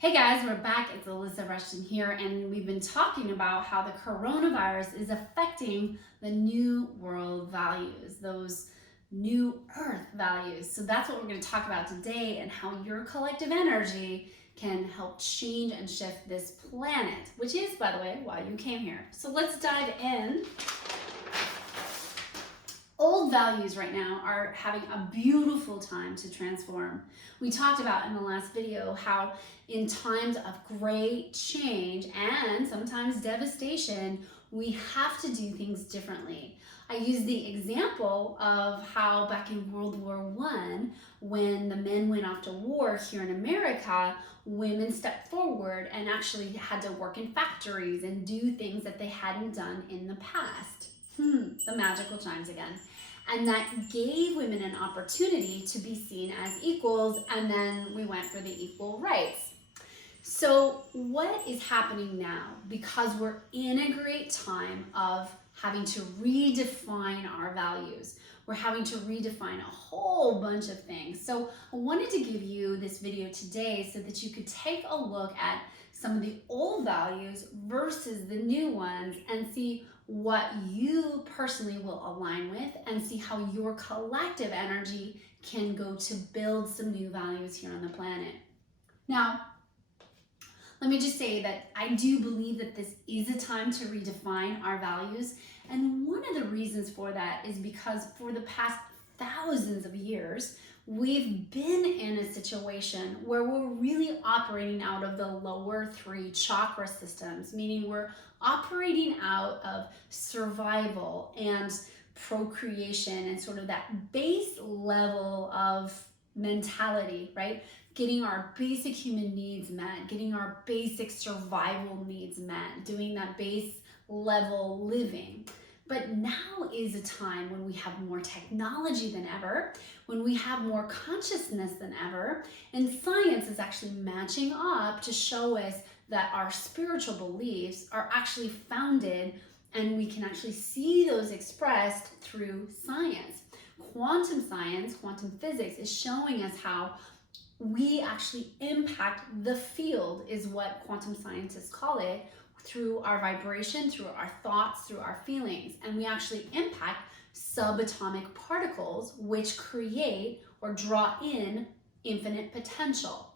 Hey guys, we're back. It's Alyssa Rushton here, and we've been talking about how the coronavirus is affecting the new world values, those new earth values. So that's what we're going to talk about today, and how your collective energy can help change and shift this planet, which is, by the way, why you came here. So let's dive in. Old values right now are having a beautiful time to transform. We talked about in the last video how in times of great change and sometimes devastation, we have to do things differently. I used the example of how back in World War I, when the men went off to war here in America, women stepped forward and actually had to work in factories and do things that they hadn't done in the past. The magical times again. And that gave women an opportunity to be seen as equals, and then we went for the equal rights. So what is happening now? Because we're in a great time of having to redefine our values. We're having to redefine a whole bunch of things. So I wanted to give you this video today so that you could take a look at some of the old values versus the new ones and see what you personally will align with and see how your collective energy can go to build some new values here on the planet. Now, let me just say that I do believe that this is a time to redefine our values. And one of the reasons for that is because for the past thousands of years, we've been in a situation where we're really operating out of the lower three chakra systems, meaning we're operating out of survival and procreation and sort of that base level of mentality, right? Getting our basic human needs met, getting our basic survival needs met, doing that base level living. But now is a time when we have more technology than ever, when we have more consciousness than ever, and science is actually matching up to show us that our spiritual beliefs are actually founded, and we can actually see those expressed through science. Quantum science, quantum physics is showing us how we actually impact the field, is what quantum scientists call it, through our vibration, through our thoughts, through our feelings. And we actually impact subatomic particles, which create or draw in infinite potential.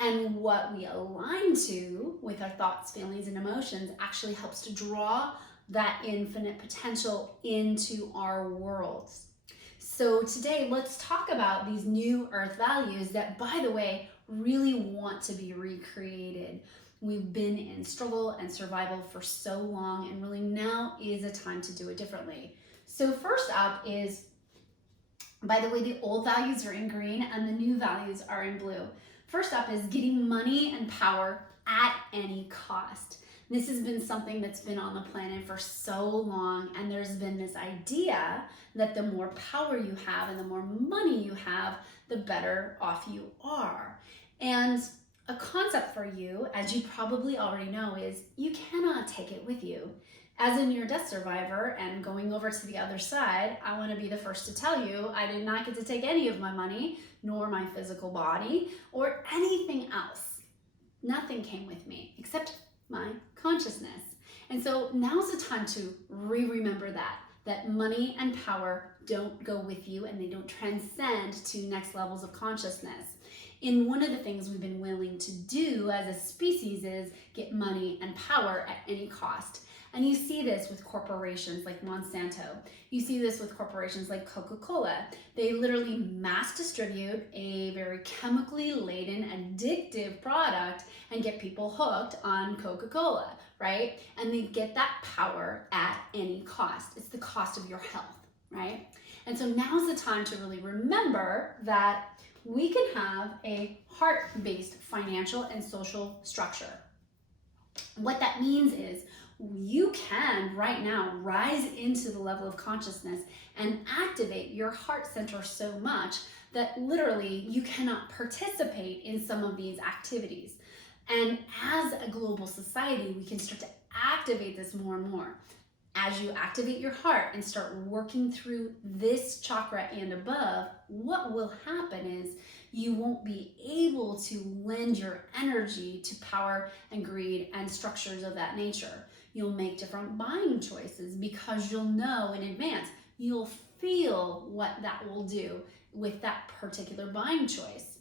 And what we align to with our thoughts, feelings, and emotions actually helps to draw that infinite potential into our worlds. So today, let's talk about these new earth values that, by the way, really want to be recreated. We've been in struggle and survival for so long, and really now is a time to do it differently. So first up is, by the way, the old values are in green and the new values are in blue. First up is getting money and power at any cost. This has been something that's been on the planet for so long, and there's been this idea that the more power you have and the more money you have, the better off you are. And a concept for you, as you probably already know, is you cannot take it with you. As a near-death survivor and going over to the other side, I want to be the first to tell you I did not get to take any of my money, nor my physical body, or anything else. Nothing came with me except my consciousness. And so now's the time to remember that money and power don't go with you and they don't transcend to next levels of consciousness. And one of the things we've been willing to do as a species is get money and power at any cost. And you see this with corporations like Monsanto. You see this with corporations like Coca-Cola. They literally mass distribute a very chemically laden, addictive product and get people hooked on Coca-Cola, right? And they get that power at any cost. It's the cost of your health, right? And so now's the time to really remember that we can have a heart-based financial and social structure. What that means is you can right now rise into the level of consciousness and activate your heart center so much that literally you cannot participate in some of these activities. And as a global society, we can start to activate this more and more. As you activate your heart and start working through this chakra and above, what will happen is You won't be able to lend your energy to power and greed and structures of that nature. You'll make different buying choices because you'll know in advance. You'll feel what that will do with that particular buying choice.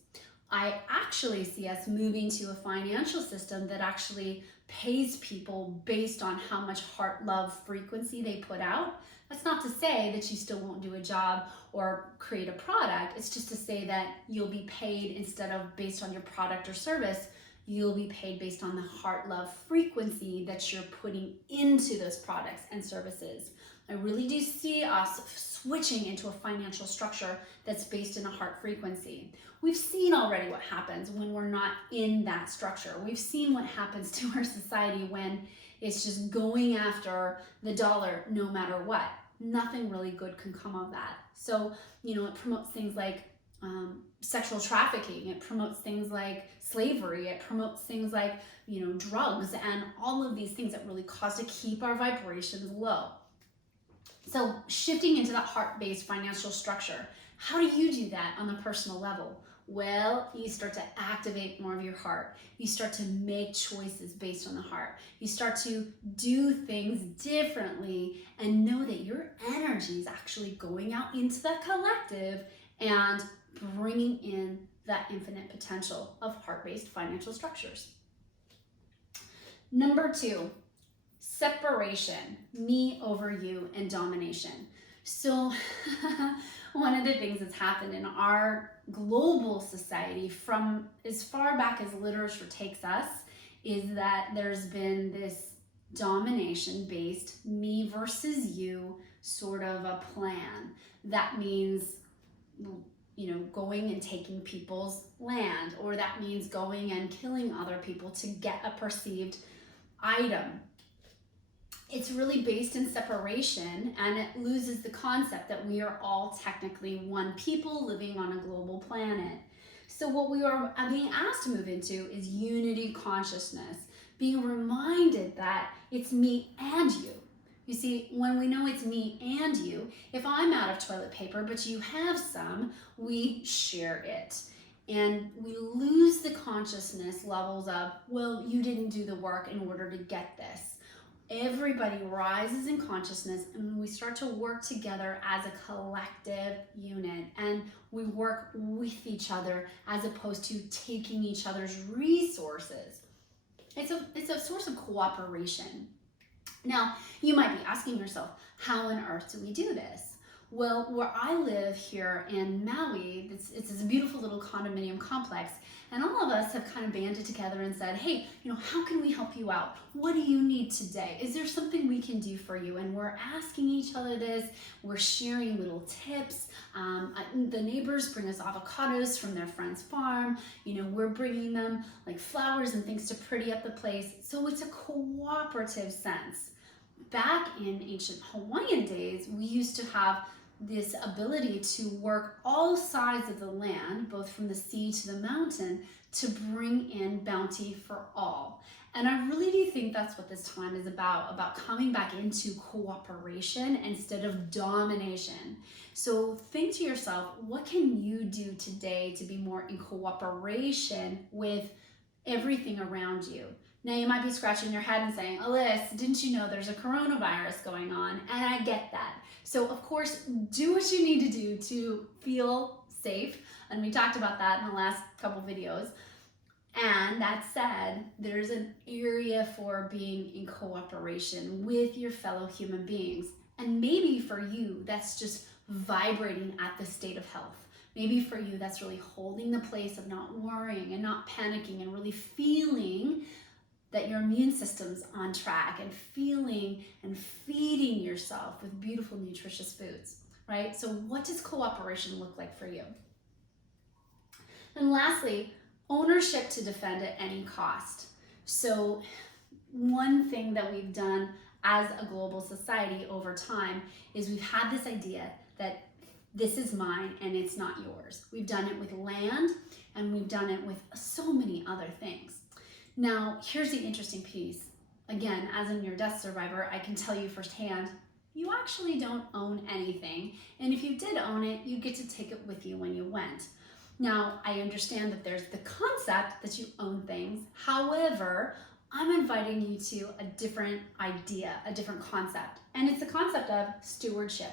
I actually see us moving to a financial system that actually pays people based on how much heart, love, frequency they put out. That's not to say that you still won't do a job or create a product. It's just to say that you'll be paid instead of based on your product or service. You'll be paid based on the heart, love, frequency that you're putting into those products and services. I really do see us switching into a financial structure that's based in a heart frequency. We've seen already what happens when we're not in that structure. We've seen what happens to our society when it's just going after the dollar no matter what. Nothing really good can come of that. So, it promotes things like sexual trafficking. It promotes things like slavery. It promotes things like, drugs and all of these things that really cause to keep our vibrations low. So shifting into that heart-based financial structure, how do you do that on the personal level? Well, you start to activate more of your heart. You start to make choices based on the heart. You start to do things differently and know that your energy is actually going out into the collective and bringing in that infinite potential of heart-based financial structures. Number 2, separation, me over you, and domination. So one of the things that's happened in our global society from as far back as literature takes us is that there's been this domination-based me versus you sort of a plan. That means, going and taking people's land, or that means going and killing other people to get a perceived item. It's really based in separation, and it loses the concept that we are all technically one people living on a global planet. So what we are being asked to move into is unity consciousness, being reminded that it's me and you. You see, when we know it's me and you, if I'm out of toilet paper but you have some, we share it. And we lose the consciousness levels of, well, you didn't do the work in order to get this. Everybody rises in consciousness, and we start to work together as a collective unit, and we work with each other as opposed to taking each other's resources. It's a source of cooperation. Now, you might be asking yourself, how on earth do we do this? Well, where I live here in Maui, it's this beautiful little condominium complex, and all of us have kind of banded together and said, hey, how can we help you out? What do you need today? Is there something we can do for you? And we're asking each other this. We're sharing little tips. The neighbors bring us avocados from their friend's farm. We're bringing them like flowers and things to pretty up the place. So it's a cooperative sense. Back in ancient Hawaiian days, we used to have this ability to work all sides of the land, both from the sea to the mountain, to bring in bounty for all. And I really do think that's what this time is about coming back into cooperation instead of domination. So think to yourself, what can you do today to be more in cooperation with everything around you? Now you might be scratching your head and saying, Alyssa, didn't you know there's a coronavirus going on? And I get that. So of course, do what you need to do to feel safe. And we talked about that in the last couple videos. And that said, there's an area for being in cooperation with your fellow human beings. And maybe for you, that's just vibrating at the state of health. Maybe for you, that's really holding the place of not worrying and not panicking and really feeling that your immune system's on track and feeling and feeding yourself with beautiful, nutritious foods, right? So what does cooperation look like for you? And lastly, ownership to defend at any cost. So one thing that we've done as a global society over time is we've had this idea that this is mine and it's not yours. We've done it with land, and we've done it with so many other things. Now, here's the interesting piece. Again, as a near-death survivor, I can tell you firsthand, you actually don't own anything. And if you did own it, you get to take it with you when you went. Now, I understand that there's the concept that you own things. However, I'm inviting you to a different idea, a different concept. And it's the concept of stewardship.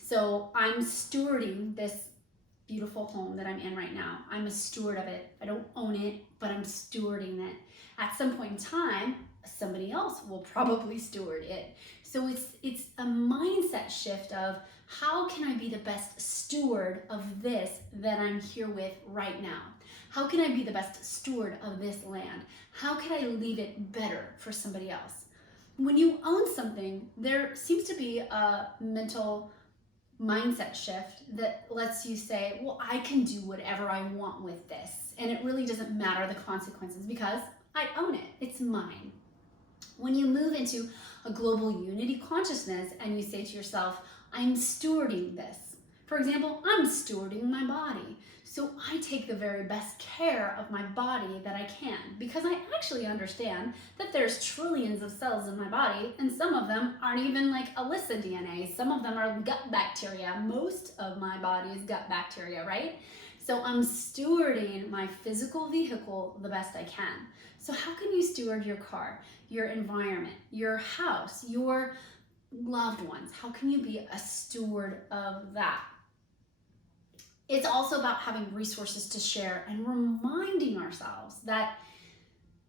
So I'm stewarding this beautiful home that I'm in right now. I'm a steward of it. I don't own it, but I'm stewarding it. At some point in time, somebody else will probably steward it. So it's a mindset shift of how can I be the best steward of this that I'm here with right now? How can I be the best steward of this land? How can I leave it better for somebody else? When you own something, there seems to be a mental mindset shift that lets you say, well, I can do whatever I want with this. And it really doesn't matter the consequences because I own it. It's mine. When you move into a global unity consciousness and you say to yourself, I'm stewarding this. For example, I'm stewarding my body. So I take the very best care of my body that I can because I actually understand that there's trillions of cells in my body and some of them aren't even like Alyssa DNA. Some of them are gut bacteria. Most of my body is gut bacteria, right? So I'm stewarding my physical vehicle the best I can. So how can you steward your car, your environment, your house, your loved ones? How can you be a steward of that? It's also about having resources to share and reminding ourselves that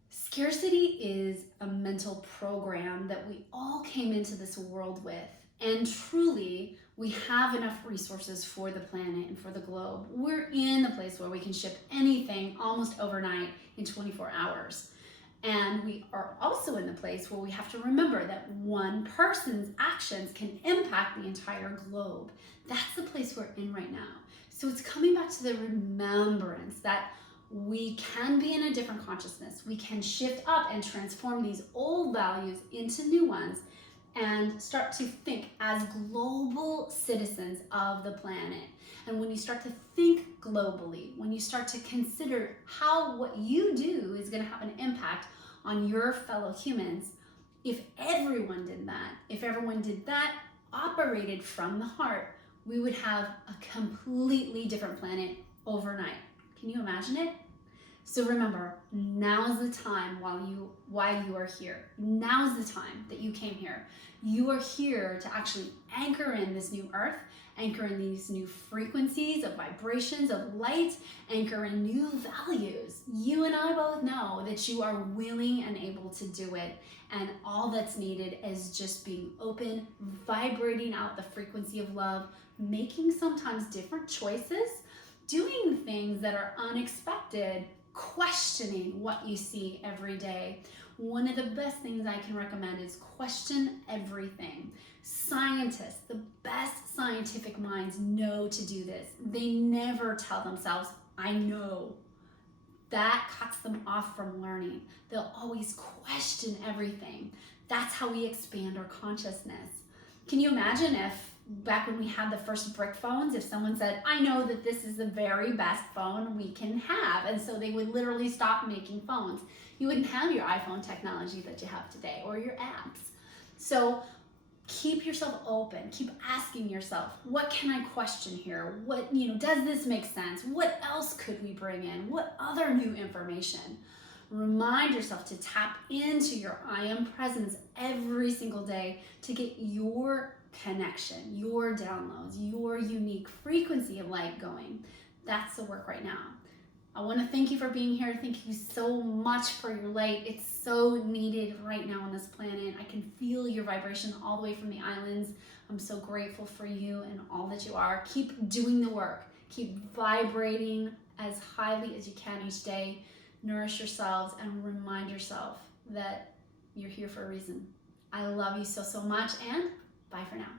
scarcity is a mental program that we all came into this world with. And truly, we have enough resources for the planet and for the globe. We're in the place where we can ship anything almost overnight in 24 hours. And we are also in the place where we have to remember that one person's actions can impact the entire globe. That's the place we're in right now. So it's coming back to the remembrance that we can be in a different consciousness. We can shift up and transform these old values into new ones and start to think as global citizens of the planet. And when you start to think globally, when you start to consider how what you do is going to have an impact on your fellow humans, if everyone did that, operated from the heart, we would have a completely different planet overnight. Can you imagine it? So remember, now's the time while you are here. Now's the time that you came here. You are here to actually anchor in this new earth, anchor in these new frequencies of vibrations of light, anchor in new values. You and I both know that you are willing and able to do it. And all that's needed is just being open, vibrating out the frequency of love, making sometimes different choices, doing things that are unexpected, questioning what you see every day. One of the best things I can recommend is question everything. Scientists, the best scientific minds know to do this. They never tell themselves, I know. That cuts them off from learning. They'll always question everything. That's how we expand our consciousness. Can you imagine if back when we had the first brick phones, if someone said, I know that this is the very best phone we can have, and so they would literally stop making phones. You wouldn't have your iPhone technology that you have today or your apps. So keep yourself open. Keep asking yourself, what can I question here? What, does this make sense? What else could we bring in? What other new information? Remind yourself to tap into your I am presence every single day to get your connection, your downloads, your unique frequency of light going. That's the work right now. I want to thank you for being here. Thank you so much for your light. It's so needed right now on this planet. I can feel your vibration all the way from the islands. I'm so grateful for you and all that you are. Keep doing the work. Keep vibrating as highly as you can each day. Nourish yourselves and remind yourself that you're here for a reason. I love you so, so much, and bye for now.